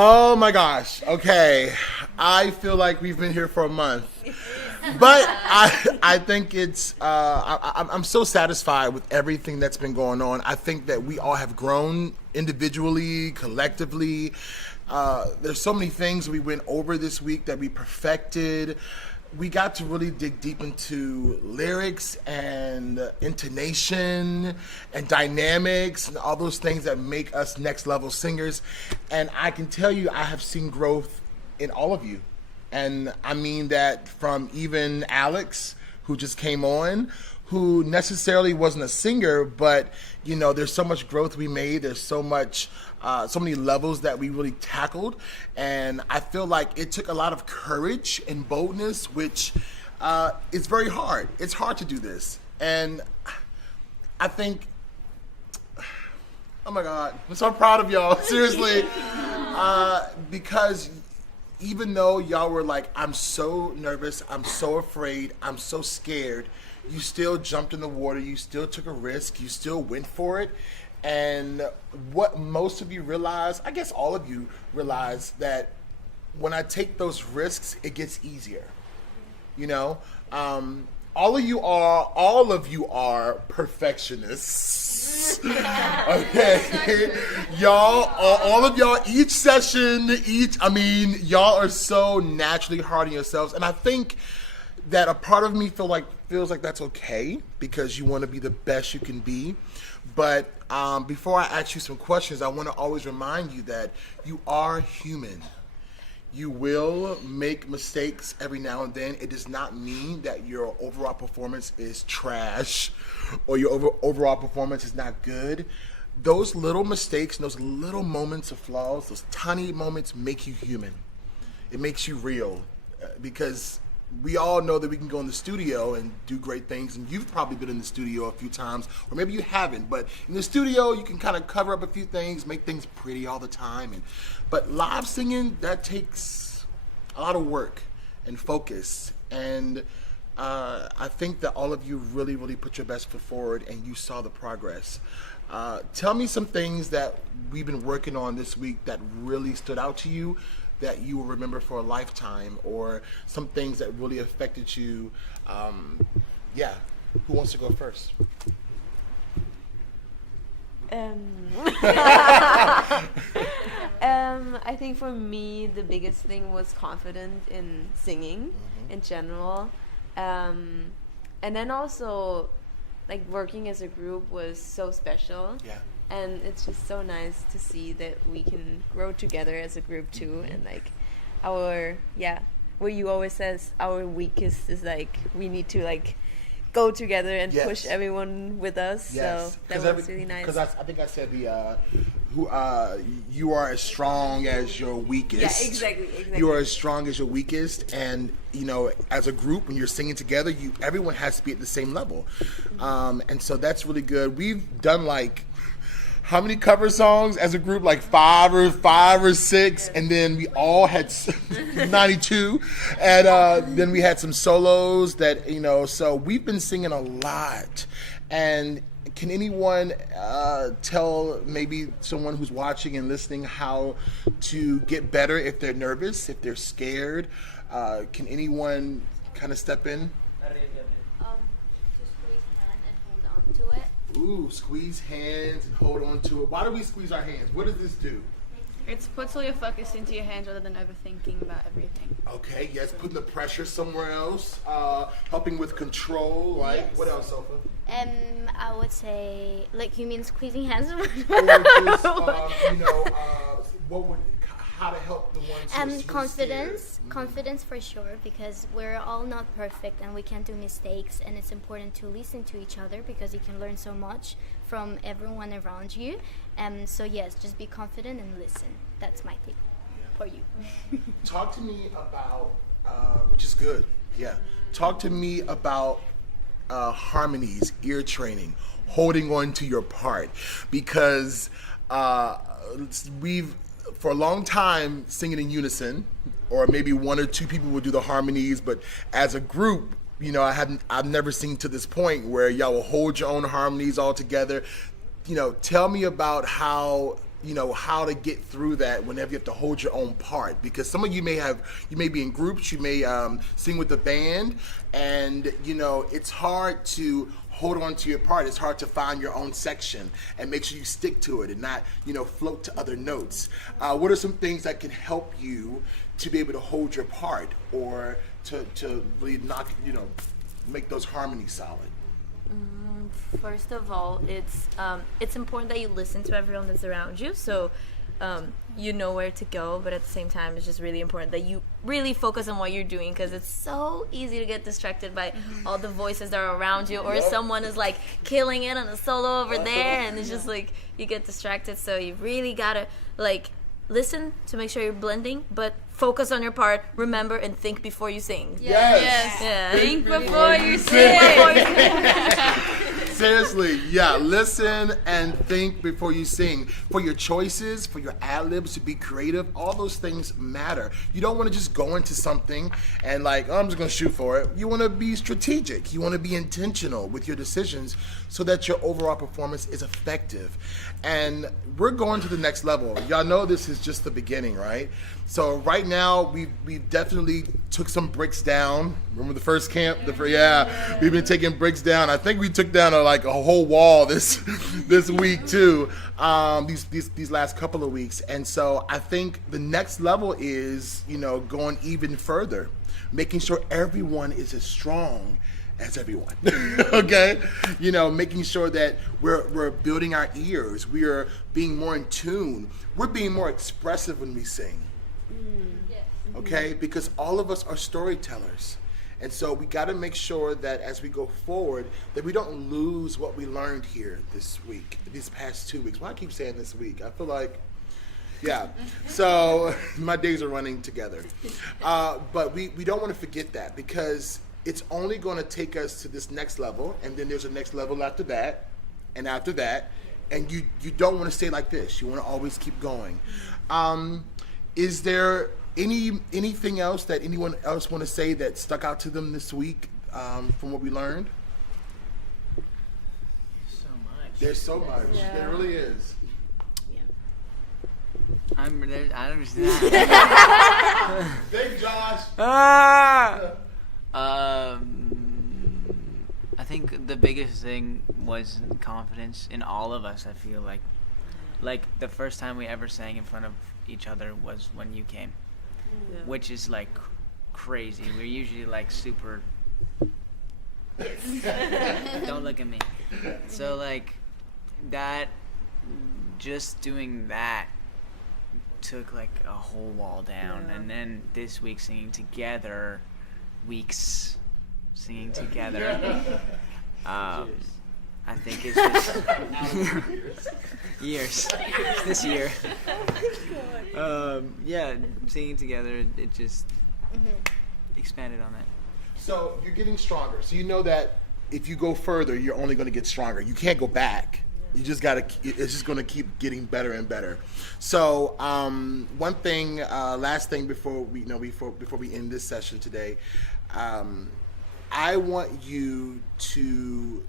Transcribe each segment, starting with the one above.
Oh my gosh. Okay. I feel like we've been here for a month. But I think I'm so satisfied with everything that's been going on. I think that we all have grown individually, collectively. There's so many things we went over this week that we perfected. We got to really dig deep into lyrics and intonation and dynamics and all those things that make us next level singers. And I can tell you, I have seen growth in all of you. And I mean that from even Alex, who just came on, who necessarily wasn't a singer, but you know, there's so much growth we made. There's so many levels that we really tackled, and I feel like it took a lot of courage and boldness, which is very hard. It's hard to do this, and I think, oh my God, I'm so proud of y'all, seriously, because even though y'all were like, I'm so nervous, I'm so afraid, I'm so scared, you still jumped in the water, you still took a risk, you still went for it. And what most of you realize, I guess all of you realize, that when I take those risks, it gets easier. You know, all of you are perfectionists. Okay, y'all, all of y'all, each session, y'all are so naturally hard on yourselves, and I think that a part of me feels like that's okay, because you want to be the best you can be. But before I ask you some questions, I want to always remind you that you are human. You will make mistakes every now and then. It does not mean that your overall performance is trash or your overall performance is not good. Those little mistakes and those little moments of flaws, those tiny moments, make you human. It makes you real, because we all know that we can go in the studio and do great things, and you've probably been in the studio a few times, or maybe you haven't, but in the studio you can kind of cover up a few things, make things pretty all the time, but live singing, that takes a lot of work and focus, and I think that all of you really, really put your best foot forward, and you saw the progress. Tell me some things that we've been working on this week that really stood out to you, that you will remember for a lifetime, or some things that really affected you. Who wants to go first? I think for me, the biggest thing was confidence in singing in general. And then also, like, working as a group was so special. Yeah. And it's just so nice to see that we can grow together as a group too. And like what you always says, our weakest is like, we need to like go together and push everyone with us. Yes. So that was really nice. Because I think I said you are as strong as your weakest. Yeah, exactly. You are as strong as your weakest, and you know, as a group, when you're singing together, everyone has to be at the same level, and so that's really good. We've done like, how many cover songs as a group? Like five or six, and then we all had 92, and then we had some solos that, you know, so we've been singing a lot. And can anyone tell maybe someone who's watching and listening how to get better if they're nervous, if they're scared? Can anyone kind of step in? Ooh, squeeze hands and hold on to it. Why do we squeeze our hands? What does this do? It puts all your focus into your hands rather than overthinking about everything. Okay, yes, putting the pressure somewhere else, helping with control, right? Yes. What else, Sofa? I would say, like, you mean squeezing hands? Or just, how to help the ones who confidence for sure, because we're all not perfect and we can't do mistakes, and it's important to listen to each other because you can learn so much from everyone around you. So yes, just be confident and listen. That's my tip for you. Talk to me about, which is good, talk to me about harmonies, ear training, holding on to your part, because we've for a long time singing in unison, or maybe one or two people will do the harmonies, but as a group, you know, I've never seen to this point where y'all will hold your own harmonies all together. You know, tell me about how how to get through that whenever you have to hold your own part, because some of you may be in groups, you may sing with the band, and it's hard to hold on to your part. It's hard to find your own section and make sure you stick to it and not float to other notes. What are some things that can help you to be able to hold your part, or to really make those harmonies solid? First of all, it's important that you listen to everyone that's around you, so you know where to go, but at the same time it's just really important that you really focus on what you're doing, because it's so easy to get distracted by all the voices that are around you, or someone is like killing it on a solo over there, and it's just like you get distracted. So you really gotta listen to make sure you're blending, but focus on your part, remember, and think before you sing. Yes. Yeah. Think before you sing. Seriously, listen and think before you sing. For your choices, for your ad-libs, to be creative, all those things matter. You don't want to just go into something and I'm just going to shoot for it. You want to be strategic. You want to be intentional with your decisions so that your overall performance is effective. And we're going to the next level. Y'all know this is just the beginning, right? So right now, we've definitely took some bricks down. Remember the first camp? We've been taking bricks down. I think we took down a whole wall this week too. These last couple of weeks, and so I think the next level is going even further, making sure everyone is as strong as everyone. Okay, making sure that we're building our ears. We are being more in tune. We're being more expressive when we sing. Okay, because all of us are storytellers. And so we got to make sure that as we go forward, that we don't lose what we learned here this week, these past 2 weeks. Why I keep saying this week? I feel like, so my days are running together. But we don't want to forget that, because it's only going to take us to this next level, and then there's a next level after that, and after that, and you don't want to stay like this. You want to always keep going. Is there anything else that anyone else want to say that stuck out to them this week from what we learned? There's so much. Yeah. There really is. I don't understand. Big Josh. I think the biggest thing was confidence in all of us. I feel like the first time we ever sang in front of each other was when you came. Yeah. Which is crazy. We're usually super don't look at me. So that, just doing that took a whole wall down. Yeah. And then this week singing together, I think it's just years. This year. Singing together, it just expanded on that. So you're getting stronger. So you know that if you go further, you're only going to get stronger. You can't go back. You just got to. It's just going to keep getting better and better. So one thing, last thing before we end this session today, I want you to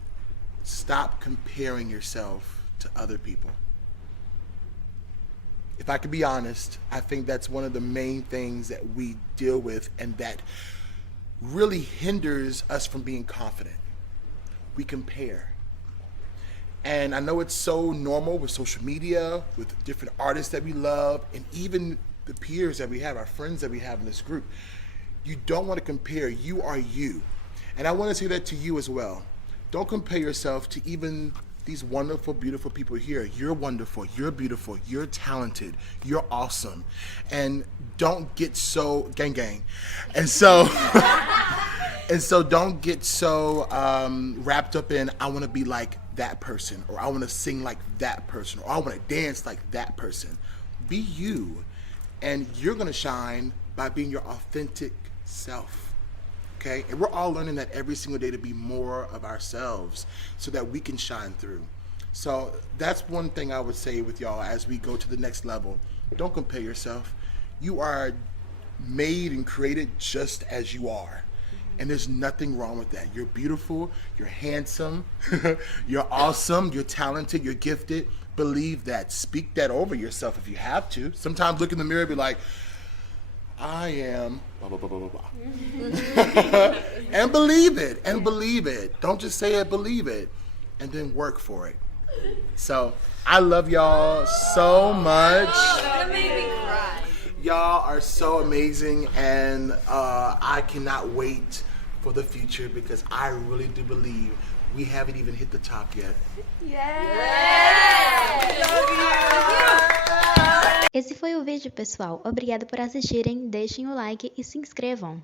stop comparing yourself to other people. If I could be honest, I think that's one of the main things that we deal with, and that really hinders us from being confident. We compare. And I know it's so normal with social media, with different artists that we love, and even the peers that we have, our friends that we have in this group. You don't want to compare. You are you. And I want to say that to you as well. Don't compare yourself to even these wonderful, beautiful people here. You're wonderful, you're beautiful, you're talented, you're awesome. And don't get so gang. And so don't get so wrapped up in, I want to be like that person, or I want to sing like that person, or I want to dance like that person. Be you, and you're going to shine by being your authentic self. Okay, and we're all learning that every single day, to be more of ourselves so that we can shine through. So that's one thing I would say with y'all as we go to the next level. Don't compare yourself. You are made and created just as you are. And there's nothing wrong with that. You're beautiful, you're handsome, you're awesome, you're talented, you're gifted. Believe that. Speak that over yourself if you have to. Sometimes look in the mirror and be like, I am blah, blah, blah, blah, blah, blah. And believe it, and believe it. Don't just say it, believe it. And then work for it. So, I love y'all so much. That made me cry. Y'all are so amazing, and I cannot wait for the future because I really do believe we haven't even hit the top yet. Esse foi o vídeo, pessoal. Obrigada por assistirem, deixem o like e se inscrevam.